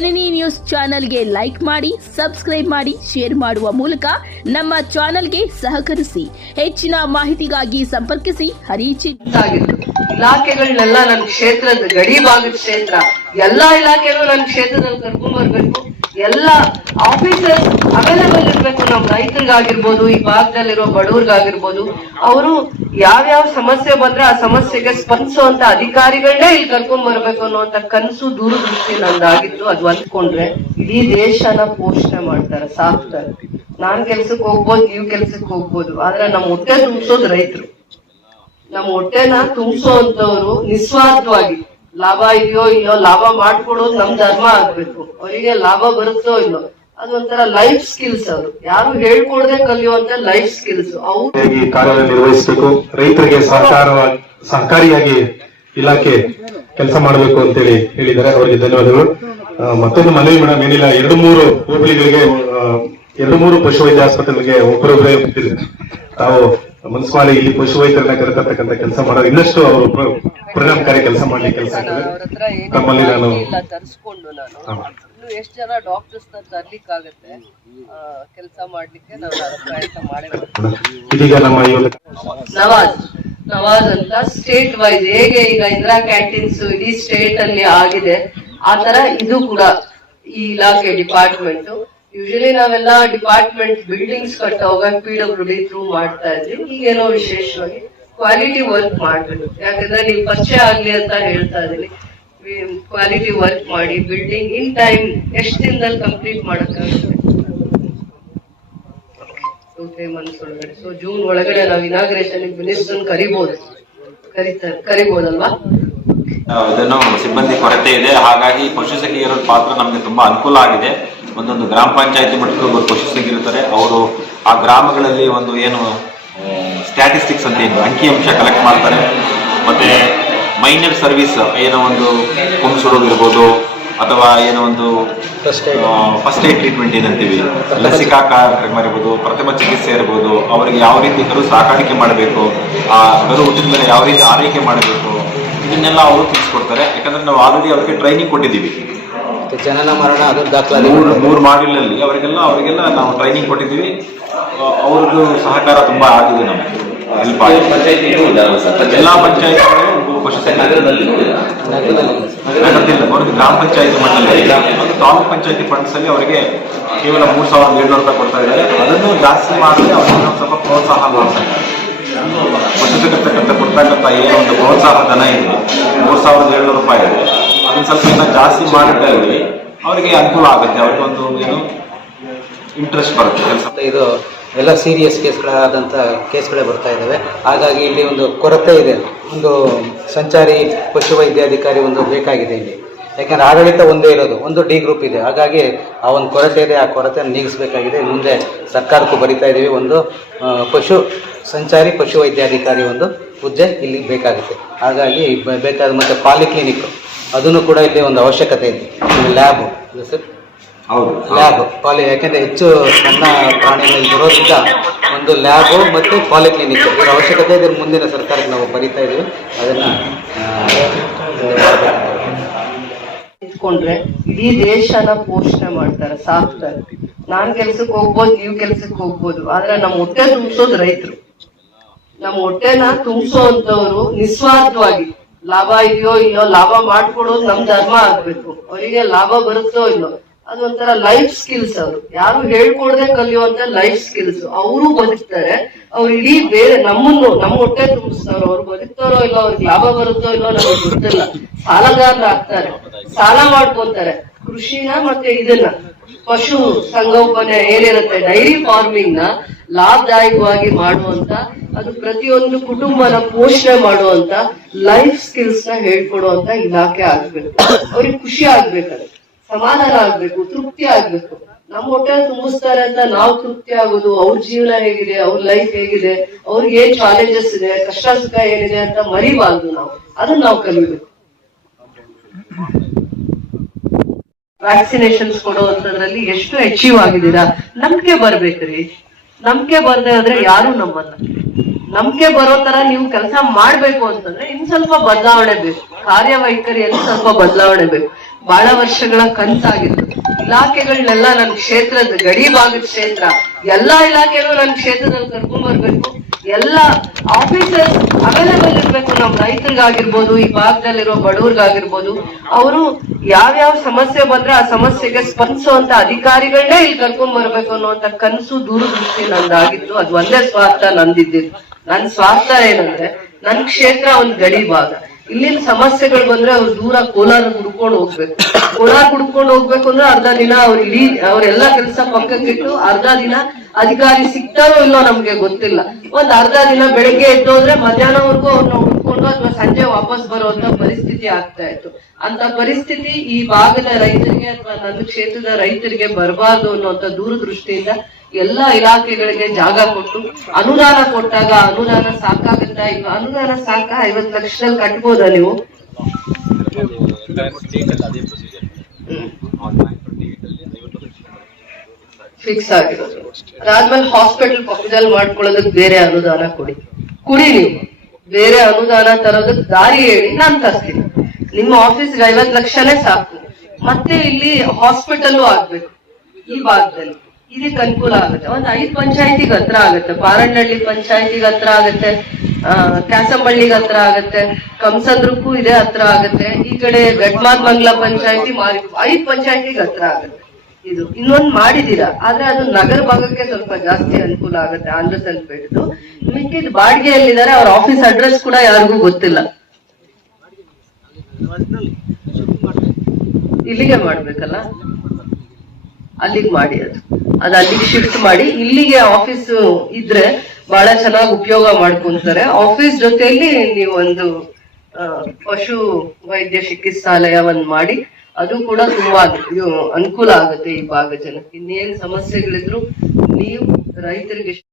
ಜನನಿ news ಚಾನೆಲ್ಗೆ like ಮಾಡಿ, subscribe ಮಾಡಿ, ಶೇರ್ ಮಾಡುವ ಮೂಲಕ ನಮ್ಮ ಚಾನೆಲ್ಗೆ ಸಹಕರಿಸಿ. ಹೆಚ್ಚಿನ ಮಾಹಿತಿಗಾಗಿ ಸಂಪರ್ಕಿಸಿ ಇಲಾಖೆಗಳನ್ನೆಲ್ಲ ನನ್ನ ಕ್ಷೇತ್ರದ ಗಡಿ ಭಾಗದ ಕ್ಷೇತ್ರ ಎಲ್ಲಾ ಇಲಾಖೆಗಳು ನನ್ನ ಕ್ಷೇತ್ರದಲ್ಲಿ ಕರ್ಕೊಂಡ್ ಬರ್ಬೇಕು. ಎಲ್ಲ ಆಫೀಸರ್ಸ್ ಅವೈಲೇಬಲ್ ಇರ್ಬೇಕು. ನಮ್ ರೈತರಿಗಾಗಿರ್ಬೋದು, ಈ ಭಾಗದಲ್ಲಿರೋ ಬಡವ್ರಿಗಾಗಿರ್ಬೋದು, ಅವರು ಯಾವ್ಯಾವ ಸಮಸ್ಯೆ ಬಂದ್ರೆ ಆ ಸಮಸ್ಯೆಗೆ ಸ್ಪಂದಿಸುವಂತ ಅಧಿಕಾರಿಗಳನ್ನೇ ಇಲ್ಲಿ ಕರ್ಕೊಂಡ್ ಬರ್ಬೇಕು ಅನ್ನುವಂತ ಕನಸು ದೂರದೃಷ್ಟಿ ನಂದಾಗಿತ್ತು. ಅದು ಅಂದ್ಕೊಂಡ್ರೆ ಇಡೀ ದೇಶನ ಪೋಷಣೆ ಮಾಡ್ತಾರೆ, ಸಾಕ್ತಾರೆ. ನಾನ್ ಕೆಲ್ಸಕ್ಕೆ ಹೋಗ್ಬೋದು, ನೀವು ಕೆಲ್ಸಕ್ಕೆ ಹೋಗ್ಬೋದು, ಆದ್ರೆ ನಮ್ ಹೊಟ್ಟೆ ತುಂಬಿಸೋದು ರೈತರು. ನಮ್ ಹೊಟ್ಟೆನ ತುಂಬಿಸೋಂತವ್ರು ನಿಸ್ವಾರ್ಥವಾಗಿ ಲಾಭ ಇದೆಯೋ ಇಲ್ಲೋ ಲಾಭ ಮಾಡ್ಕೊಡೋದು ನಮ್ ಧರ್ಮ ಆಗ್ಬೇಕು. ಅವರಿಗೆ ಲಾಭ ಬರುತ್ತೋ ಇಲ್ಲೋ ಅದೊಂಥರ ಲೈಫ್ ಸ್ಕಿಲ್ಸ್. ಅವರು ಯಾರು ಹೇಳ್ಕೊಡದೆ ಕಲಿಯುವಂತ ಲೈಫ್ ಸ್ಕಿಲ್ಸ್. ಅವು ಕಾರ್ಯನಿರ್ವಹಿಸಬೇಕು. ರೈತರಿಗೆ ಸಹಕಾರಿಯಾಗಿ ಇಲಾಖೆ ಕೆಲಸ ಮಾಡಬೇಕು ಅಂತೇಳಿ ಹೇಳಿದ್ದಾರೆ. ಅವರಿಗೆ ಧನ್ಯವಾದಗಳು. ಮತ್ತೊಂದು ಮನವಿ ಮೇಡಮ್, ಏನಿಲ್ಲ 2-3 ಹೋಬಳಿಗಳಿಗೆ 2-3 ಪಶುವೈದ್ಯ ಆಸ್ಪತ್ರೆಗಳಿಗೆ ಒಬ್ಬರೊಬ್ಬರೇ ತಾವು ಮನಸ್ಸು ಮಾಡಿ ಇಲ್ಲಿ ಪಶುವೈದ್ಯರನ್ನ ಕರೆತರ್ತಕ್ಕಂಥ ಕೆಲಸ ಮಾಡೋದು ಇನ್ನಷ್ಟು ಅವರು ಪರಿಣಾಮಕಾರಿ ಕೆಲಸ ಮಾಡ್ಲಿಕ್ಕೆ ಕೆಲಸ ಆಗ್ತದೆ. ತಮ್ಮಲ್ಲಿ ನಾನು ತರಿಸ್ಕೊಂಡು ಇನ್ನು ಎಷ್ಟು ಜನ ಡಾಕ್ಟರ್ಸ್ ತರ್ಲಿಕ್ಕಾಗತ್ತೆ ಕೆಲಸ ಮಾಡ್ಲಿಕ್ಕೆ ನಾವು ಪ್ರಯತ್ನ ಮಾಡೇ. ಇದೀಗ ನಮ್ಮ ನವಾಜ್ ಅಂತ ಸ್ಟೇಟ್ ವೈಸ್ ಹೇಗೆ ಈಗ ಇಂದಿರಾ ಕ್ಯಾಂಟೀನ್ಸ್ ಇಡೀ ಸ್ಟೇಟ್ ಅಲ್ಲಿ ಆಗಿದೆ, ಆ ತರ ಇದು ಕೂಡ ಈ ಇಲಾಖೆ ಡಿಪಾರ್ಟ್ಮೆಂಟ್. ಯೂಶಲಿ ನಾವೆಲ್ಲ ಡಿಪಾರ್ಟ್ಮೆಂಟ್ ಬಿಲ್ಡಿಂಗ್ಸ್ ಕಟ್ಟೋವಾಗ PWD ಥ್ರೂ ಮಾಡ್ತಾ ಇದ್ವಿ. ಈಗೇನೋ ವಿಶೇಷವಾಗಿ ಕ್ವಾಲಿಟಿ ವರ್ಕ್ ಮಾಡ್ಬೇಕು. ಯಾಕಂದ್ರೆ ನೀವು ಪರಿಚಯ ಆಗ್ಲಿ ಅಂತ ಹೇಳ್ತಾ ಇದೀನಿ. ಕ್ವಾಲಿಟಿ ವರ್ಕ್ ಮಾಡಿ ಬಿಲ್ಡಿಂಗ್ ಇನ್ ಟೈಮ್ ಎಷ್ಟು ದಿನದಲ್ಲಿ ಕಂಪ್ಲೀಟ್ ಮಾಡಕ್ಕಾಗುತ್ತೆ. 2-3 months ಒಳಗಡೆ. ಸೊ ಜೂನ್ ಒಳಗಡೆ ನಾವು ಇನಾಗ್ರೇಷನ್ ಮಿನಿಸ್ಟರ್ ಕರಿಬೋದಲ್ವಾ? ಇದನ್ನು ಸಿಬ್ಬಂದಿ ಕೊರತೆ ಇದೆ. ಹಾಗಾಗಿ ಪಶುಸಖಿಯರ ಪಾತ್ರ ನಮಗೆ ತುಂಬಾ ಅನುಕೂಲ ಆಗಿದೆ. ಒಂದೊಂದು ಗ್ರಾಮ ಪಂಚಾಯತಿ ಮಟ್ಟಕ್ಕೆ ಒಬ್ಬರು ಪಶುಸಖಿಯರಿರ್ತಾರೆ. ಅವರು ಆ ಗ್ರಾಮಗಳಲ್ಲಿ ಒಂದು ಏನು ಸ್ಟ್ಯಾಟಿಸ್ಟಿಕ್ಸ್ ಅಂತ ಏನು ಅಂಕಿಅಂಶ ಕಲೆಕ್ಟ್ ಮಾಡ್ತಾರೆ. ಮತ್ತೆ ಮೈನರ್ ಸರ್ವಿಸ್ ಏನೋ ಒಂದು ಕುಂಸುಡೋದಿರ್ಬೋದು, ಅಥವಾ ಏನೋ ಒಂದು ಫಸ್ಟ್ ಏಡ್ ಟ್ರೀಟ್ಮೆಂಟ್ ಏನಂತೀವಿ, ಲಸಿಕಾ ಕಾರ್ಯಕ್ರಮ ಇರ್ಬೋದು, ಪ್ರಥಮ ಚಿಕಿತ್ಸೆ ಇರ್ಬೋದು, ಅವರಿಗೆ ಯಾವ ರೀತಿ ಕರು ಸಾಕಾಣಿಕೆ ಮಾಡಬೇಕು, ಆ ಕರು ಹುಟ್ಟಿದ ಮೇಲೆ ಯಾವ ರೀತಿ ಆರೈಕೆ ಮಾಡಬೇಕು, ಇದನ್ನೆಲ್ಲ ಅವರು ತಿಳಿಸ್ಕೊಡ್ತಾರೆ. ಯಾಕಂದ್ರೆ ನಾವು ಆಲ್ರೆಡಿ ಅವ್ರಿಗೆ ಟ್ರೈನಿಂಗ್ ಕೊಟ್ಟಿದ್ದೀವಿ. ಜನನ ಮರಣ ಅದು ದಾಖಲಾತಿ 3 ಮಾಡ್ಯೂಲಲ್ಲಿ ಅವರಿಗೆಲ್ಲ ನಾವು ಟ್ರೈನಿಂಗ್ ಕೊಟ್ಟಿದ್ದೀವಿ. ಅವ್ರದ್ದು ಸಹಕಾರ ತುಂಬಾ ಆಗಿದೆ ನಮಗೆ. ಎಲ್ಲಾ ಪಂಚಾಯತ್ಗಳು ಅವ್ರಿಗೆ ಗ್ರಾಮ ಪಂಚಾಯತ್ ಮಟ್ಟದಲ್ಲಿ ತಾಲೂಕ್ ಪಂಚಾಯತಿ ಫಂಡ್ಸ್ ಅಲ್ಲಿ ಅವರಿಗೆ ಕೇವಲ 3,700 ರೂಪಾಯಿ ಕೊಡ್ತಾ ಇದ್ದಾರೆ. ಅದನ್ನು ಜಾಸ್ತಿ ಮಾಡಿದ್ರೆ ಅವ್ರಿಗೆ ಸ್ವಲ್ಪ ಪ್ರೋತ್ಸಾಹ ಮಾಡ್ತಾ ಇದ್ದಾರೆ. ಪಶುಸಂಗೋಪನೆ ಕೊಡ್ತಕ್ಕಂಥ ಏನೋ ಒಂದು ಪ್ರೋತ್ಸಾಹ ಧನ ಇದೆ 3,700 ರೂಪಾಯಿ ಇದೆ. ಅದನ್ನ ಸ್ವಲ್ಪ ಇನ್ನ ಜಾಸ್ತಿ ಮಾಡಿದ್ರೆ ಅವರಿಗೆ ಅನುಕೂಲ ಆಗುತ್ತೆ. ಅವ್ರಿಗೆ ಒಂದು ಏನು ಇಂಟ್ರೆಸ್ಟ್ ಬರುತ್ತೆ ಕೆಲಸ. ಇದು ಎಲ್ಲ ಸೀರಿಯಸ್ ಕೇಸ್ಗಳಾದಂಥ ಕೇಸ್ಗಳೇ ಬರ್ತಾ ಇದ್ದಾವೆ. ಹಾಗಾಗಿ ಇಲ್ಲಿ ಒಂದು ಕೊರತೆ ಇದೆ. ಒಂದು ಸಂಚಾರಿ ಪಶುವೈದ್ಯಾಧಿಕಾರಿ ಒಂದು ಬೇಕಾಗಿದೆ ಇಲ್ಲಿ. ಯಾಕೆಂದರೆ ಆಡಳಿತ ಒಂದೇ ಇರೋದು, ಒಂದು ಡಿ ಗ್ರೂಪ್ ಇದೆ. ಹಾಗಾಗಿ ಆ ಒಂದು ಕೊರತೆ ಇದೆ. ಆ ಕೊರತೆಯನ್ನು ನೀಗಿಸಬೇಕಾಗಿದೆ. ಮುಂದೆ ಸರ್ಕಾರಕ್ಕೂ ಬರಿತಾ ಇದ್ದೀವಿ. ಒಂದು ಸಂಚಾರಿ ಪಶುವೈದ್ಯಾಧಿಕಾರಿ ಒಂದು ಹುದ್ದೆ ಇಲ್ಲಿ ಬೇಕಾಗುತ್ತೆ. ಹಾಗಾಗಿ ಬೇಕಾದ ಮತ್ತು ಪಾಲಿಕ್ಲಿನಿಕ್ ಅದನ್ನು ಕೂಡ ಇಲ್ಲಿ ಒಂದು ಅವಶ್ಯಕತೆ ಇದೆ. ಲ್ಯಾಬ್ ಸರ್, ಹೌದು ಲ್ಯಾಬ್ ಯಾಕೆಂದರೆ ಹೆಚ್ಚು ಸಣ್ಣ ಪ್ರಾಣಿಗಳಲ್ಲಿ ಬರೋದ್ರಿಂದ ಒಂದು ಲ್ಯಾಬು ಮತ್ತು ಪಾಲಿಕ್ಲಿನಿಕ್ ಇದರ ಅವಶ್ಯಕತೆ ಇದೆ. ಮುಂದಿನ ಸರ್ಕಾರಕ್ಕೆ ನಾವು ಬರೀತಾ ಇದ್ದೀವಿ. ಅದನ್ನ ಇಟ್ಕೊಂಡ್ರೆ ಇಡೀ ದೇಶನ ಪೋಷಣೆ ಮಾಡ್ತಾರೆ, ಸಾಕ್ತಾರೆ. ನಾನ್ ಕೆಲ್ಸಕ್ಕೆ ಹೋಗ್ಬೋದು, ನೀವು ಕೆಲ್ಸಕ್ಕೆ ಹೋಗ್ಬೋದು, ಆದ್ರೆ ನಮ್ ಹೊಟ್ಟೆ ತುಂಬಿಸೋದು ರೈತರು. ನಮ್ ಹೊಟ್ಟೆನ ತುಂಬಿಸೋಂತವ್ರು ನಿಸ್ವಾರ್ಥವಾಗಿ ಲಾಭ ಇದೆಯೋ ಇಲ್ಲೋ ಲಾಭ ಮಾಡ್ಕೊಡೋದು ನಮ್ ಧರ್ಮ ಆಗ್ಬೇಕು. ಅವರಿಗೆ ಲಾಭ ಬರುತ್ತೋ ಇಲ್ಲೋ ಅದೊಂಥರ ಲೈಫ್ ಸ್ಕಿಲ್ಸ್. ಅವರು ಯಾರು ಹೇಳ್ಕೊಡದೆ ಕಲಿಯುವಂತ ಲೈಫ್ ಸ್ಕಿಲ್ಸ್. ಅವರು ಬದುಕ್ತಾರೆ. ಅವ್ರು ಇಡೀ ಬೇರೆ ನಮ್ಮ ಹೊಟ್ಟೆ ತುಂಬಿಸ್ತಾರೋ, ಅವ್ರು ಬದುಕ್ತಾರೋ ಇಲ್ಲೋ, ಅವ್ರಿಗೆ ಲಾಭ ಬರುತ್ತೋ ಇಲ್ಲೋ ನಮಗೆ ಗೊತ್ತಿಲ್ಲ. ಸಾಲಗಾರರಾಗ್ತಾರೆ, ಸಾಲ ಮಾಡ್ಕೊಂತಾರೆ. ಕೃಷಿನ ಮತ್ತೆ ಇದನ್ನ ಪಶು ಸಂಗೋಪನೆ ಏನಿರುತ್ತೆ ಡೈರಿ ಫಾರ್ಮಿಂಗ್ ನ ಲಾಭದಾಯಕವಾಗಿ ಮಾಡುವಂತ, ಅದು ಪ್ರತಿಯೊಂದು ಕುಟುಂಬನ ಪೋಷಣೆ ಮಾಡುವಂತ ಲೈಫ್ ಸ್ಕಿಲ್ಸ್ ನ ಹೇಳ್ಕೊಡುವಂತ ಇಲಾಖೆ ಆಗ್ಬೇಕು. ಅವ್ರಿಗೆ ಖುಷಿ ಆಗ್ಬೇಕಂದ್ರೆ, ಸಮಾಧಾನ ಆಗ್ಬೇಕು, ತೃಪ್ತಿ ಆಗ್ಬೇಕು. ನಮ್ಮ ಹೊಟ್ಟೆ ತುಂಬಿಸ್ತಾರೆ ಅಂತ ನಾವು ತೃಪ್ತಿ ಆಗೋದು, ಅವ್ರ ಜೀವನ ಹೇಗಿದೆ, ಅವ್ರ ಲೈಫ್ ಹೇಗಿದೆ, ಅವ್ರಿಗೆ ಏನ್ ಚಾಲೆಂಜಸ್ ಇದೆ, ಕಷ್ಟ ಸುಖ ಏನಿದೆ ಅಂತ ಮರಿಬಾರ್ದು. ನಾವು ಅದನ್ನ ನಾವು ಕಲಿಬೇಕು. ವ್ಯಾಕ್ಸಿನೇಷನ್ಸ್ ಕೊಡುವಂತದ್ರಲ್ಲಿ ಎಷ್ಟು ಅಚೀವ್ ಆಗಿದ್ದೀರಾ? ನಂಬಿಕೆ ಬರ್ಬೇಕ್ರಿ. ನಂಬಿಕೆ ಬರ್ದೇ ಆದ್ರೆ ಯಾರು ನಮ್ಮನ್ನ. ನಂಬಿಕೆ ಬರೋ ತರ ನೀವು ಕೆಲಸ ಮಾಡ್ಬೇಕು ಅಂತಂದ್ರೆ ಇನ್ ಸ್ವಲ್ಪ ಬದಲಾವಣೆ ಬೇಕು. ಕಾರ್ಯವೈಖರಿಯಲ್ಲಿ ಸ್ವಲ್ಪ ಬದಲಾವಣೆ ಬೇಕು. ಬಹಳ ವರ್ಷಗಳ ಕನಸಾಗಿತ್ತು. ಇಲಾಖೆಗಳನ್ನೆಲ್ಲ ನನ್ನ ಕ್ಷೇತ್ರದ ಗಡಿ ಭಾಗದ ಕ್ಷೇತ್ರ, ಎಲ್ಲಾ ಇಲಾಖೆಗಳು ನನ್ನ ಕ್ಷೇತ್ರದಲ್ಲಿ ಕರ್ಕೊಂಡ್ ಬರ್ಬೇಕು. ಎಲ್ಲ ಆಫೀಸರ್ಸ್ ಅವೈಲೇಬಲ್ ಇರ್ಬೇಕು. ನಮ್ ರೈತರಿಗಾಗಿರ್ಬೋದು, ಈ ಭಾಗದಲ್ಲಿರೋ ಬಡವ್ರಿಗಾಗಿರ್ಬೋದು, ಅವರು ಯಾವ್ಯಾವ ಸಮಸ್ಯೆ ಬಂದ್ರೆ ಆ ಸಮಸ್ಯೆಗೆ ಸ್ಪಂದಿಸುವಂತ ಅಧಿಕಾರಿಗಳನ್ನೇ ಇಲ್ಲಿ ಕರ್ಕೊಂಡ್ ಬರ್ಬೇಕು ಅನ್ನುವಂತ ಕನಸು ದೂರದೃಷ್ಟಿ ನಂದಾಗಿತ್ತು. ಅದು ಒಂದೇ ಸ್ವಾರ್ಥ ನಂದಿದ್ದಿದ್ದು. ನನ್ ಸ್ವಾರ್ಥ ಏನಂದ್ರೆ ನನ್ ಕ್ಷೇತ್ರ ಒಂದ್ ಗಡಿ ಭಾಗ, ಇಲ್ಲಿನ ಸಮಸ್ಯೆಗಳು ಬಂದ್ರೆ ಅವ್ರು ದೂರ ಕೋಲಾರ ಹುಡ್ಕೊಂಡು ಹೋಗ್ಬೇಕು. ಕೋಲಾರ ಹುಡ್ಕೊಂಡು ಹೋಗ್ಬೇಕು ಅಂದ್ರೆ ಅರ್ಧ ದಿನ ಅವ್ರು ಅವ್ರೆಲ್ಲಾ ಕೆಲಸ ಪಕ್ಕಕ್ಕಿಟ್ಟು ಅರ್ಧ ದಿನ ಅಧಿಕಾರಿ ಸಿಗ್ತಾರೋ ಇಲ್ಲೋ ನಮ್ಗೆ ಗೊತ್ತಿಲ್ಲ. ಒಂದ್ ಅರ್ಧ ದಿನ ಬೆಳಿಗ್ಗೆ ಎದ್ದೋದ್ರೆ ಮಧ್ಯಾಹ್ನವರೆಗೂ ಅವ್ರನ್ನ ಹುಡ್ಕೊಂಡು ಅಥವಾ ಸಂಜೆ ವಾಪಸ್ ಬರುವಂತ ಪರಿಸ್ಥಿತಿ ಆಗ್ತಾ ಇತ್ತು. ಅಂತ ಪರಿಸ್ಥಿತಿ ಈ ಭಾಗದ ರೈತರಿಗೆ ಅಥವಾ ನನ್ನ ಕ್ಷೇತ್ರದ ರೈತರಿಗೆ ಬರಬಾರ್ದು ಅನ್ನುವಂತ ದೂರದೃಷ್ಟಿಯಿಂದ ಎಲ್ಲಾ ಇಲಾಖೆಗಳಿಗೆ ಜಾಗ ಕೊಟ್ಟು ಅನುದಾನ ಕೊಟ್ಟಾಗ ಅನುದಾನ ಸಾಕಾಗುತ್ತಾ? ಈಗ ಅನುದಾನ ಸಾಕ? 50 ಲಕ್ಷದಲ್ಲಿ ಕಟ್ಬೋದಾ ನೀವು? ಫಿಕ್ಸ್ ಆಗಿರೋದು. ಅದಾದ್ಮೇಲೆ ಹಾಸ್ಪಿಟಲ್ ಪಕ್ಕದಲ್ಲಿ ಮಾಡ್ಕೊಳ್ಳೋದಕ್ಕೆ ಬೇರೆ ಅನುದಾನ ಕೊಡಿ ನೀವು. ಬೇರೆ ಅನುದಾನ ತರೋದಕ್ಕೆ ದಾರಿ ಹೇಳಿ, ನಾನ್ ತರ್ತೀನಿ. ನಿಮ್ಮ ಆಫೀಸ್ಗೆ 50 ಲಕ್ಷನೇ ಸಾಕು. ಮತ್ತೆ ಇಲ್ಲಿ ಹಾಸ್ಪಿಟಲ್ ಆಗ್ಬೇಕು ಈ ಭಾಗದಲ್ಲಿ. ಇದಕ್ಕೆ ಅನುಕೂಲ ಆಗುತ್ತೆ. ಒಂದ್ 5 ಪಂಚಾಯತಿಗೆ ಹತ್ರ ಆಗುತ್ತೆ. ಪಾರಂಡಳ್ಳಿ ಪಂಚಾಯತಿಗೆ ಹತ್ರ ಆಗುತ್ತೆ, ಕ್ಯಾಸಂಬಳ್ಳಿಗೆ ಹತ್ರ ಆಗುತ್ತೆ, ಕಂಸಂದ್ರಕ್ಕೂ ಇದೇ ಹತ್ರ ಆಗುತ್ತೆ. ಈ ಕಡೆ ಬೆಟ್ಮಾದ್ ಮಂಗ್ಲ ಪಂಚಾಯತಿ 5 ಪಂಚಾಯತಿಗೆ ಹತ್ರ ಆಗುತ್ತೆ. ಇದು ಇನ್ನೊಂದು ಮಾಡಿದೀರಾ, ಆದ್ರೆ ಅದು ನಗರ ಭಾಗಕ್ಕೆ ಸ್ವಲ್ಪ ಜಾಸ್ತಿ ಅನುಕೂಲ ಆಗುತ್ತೆ. ಆಂಧ್ರ ಸಲ್ಪೇಟದು ಮಿಕ್ಕಿದ ಬಾಡಿಗೆಯಲ್ಲಿದ್ದಾರೆ. ಅವ್ರ ಆಫೀಸ್ ಅಡ್ರೆಸ್ ಕೂಡ ಯಾರಿಗೂ ಗೊತ್ತಿಲ್ಲ. ಇಲ್ಲಿಗೆ ಮಾಡ್ಬೇಕಲ್ಲ, ಅಲ್ಲಿಗೆ ಮಾಡಿ. ಅದು ಅಲ್ಲಿಗೆ ಶಿಫ್ಟ್ ಮಾಡಿ. ಇಲ್ಲಿಗೆ ಆಫೀಸ್ ಇದ್ರೆ ಬಹಳ ಚೆನ್ನಾಗಿ ಉಪಯೋಗ ಮಾಡ್ಕೊಂತಾರೆ. ಆಫೀಸ್ ಜೊತೆಯಲ್ಲಿ ನೀವು ಒಂದು ಪಶು ವೈದ್ಯ ಚಿಕಿತ್ಸಾಲಯವನ್ನ ಮಾಡಿ, ಅದು ಕೂಡ ತುಂಬಾ ಅನುಕೂಲ ಆಗುತ್ತೆ ಈ ಭಾಗ ಜನಕ್ಕೆ. ಇನ್ನೇನ್ ಸಮಸ್ಯೆಗಳಿದ್ರು ನೀವು ರೈತರಿಗೆ